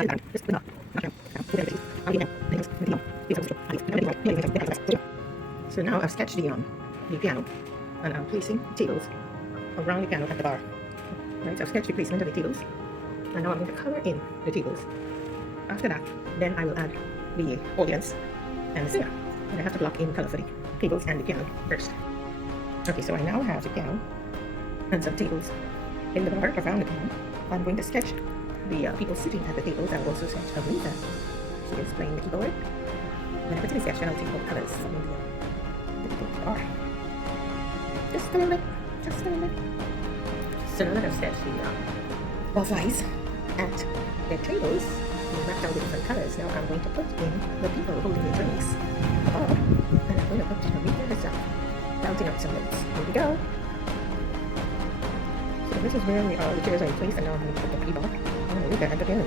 So now I've sketched the piano, and I'm placing tables around the piano at the bar. Right, so I've sketched the placement of the tables, and now I'm going to color in the tables. After that, then I will add the audience and the singer. And I have to block in color for the tables and the piano first. Okay, so I now have the piano and some tables in the bar around the piano. I'm going to sketch the people sitting at the tables. I'll also sketch Aretha. She is playing the keyboard. When I put in the sketch, I'll take all colors from the people bar. Just a little bit. Just a little bit. So now that I've sketched the butterflies at their tables, we mapped out the different colors. Now I'm going to put in the people holding their drinks at the bar, and I'm going to put Aretha herself bouncing up some notes. Here we go. So this is where the chairs are in place, and now I'm going to put the keyboard on Aretha at the piano.